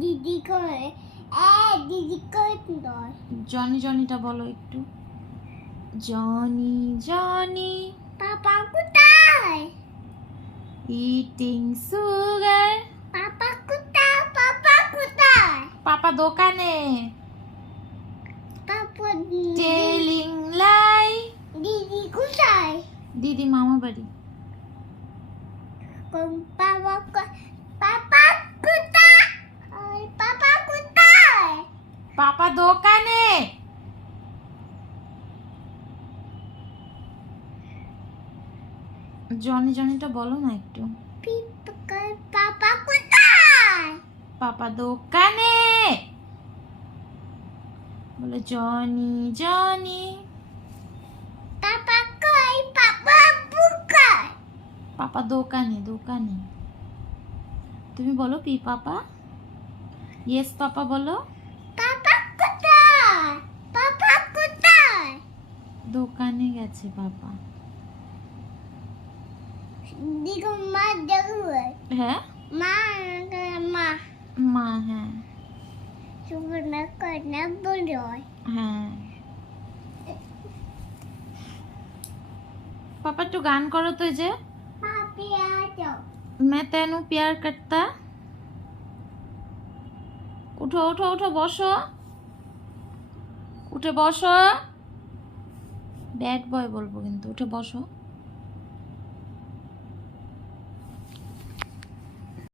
দিদি করে দিদি করে নয়। জনি জনিটা বলো একটু। জনি জনি পাপা কোথায়? Eating sugar. পাপা কোথায়? পাপা কোথায়? পাপা দোকানে। পাপা টেলিং লাই। দিদি কোথায়? দিদি মামা বাড়ি। পাপা পাপা কোথায়? পাপা কোথায়? পাপা দোকানে। জনি জনিটা বলো না একটু। পাপা কোথায়? পাপা দোকানে। বলে জনি জনি। পাপা কই? পাপা বুকায়। পাপা দোকানে দোকানে। তুমি বলো পি পাপা। ইয়েস পাপা বলো। পাপা কোথায়? পাপা কোথায়? দোকানে গেছে পাপা। দিগো মা দেখবে। হ্যাঁ মা মা মা। হ্যাঁ সুবর্ণা কন্যা বড়। হ্যাঁ। पापा একটু গান করো তো। যে পাপি আছো। मैं तेनू प्यार करता। उठो उठो उठो बसो। उठे बसो। बैड बॉय बोलबो किन्तु उठे बसो।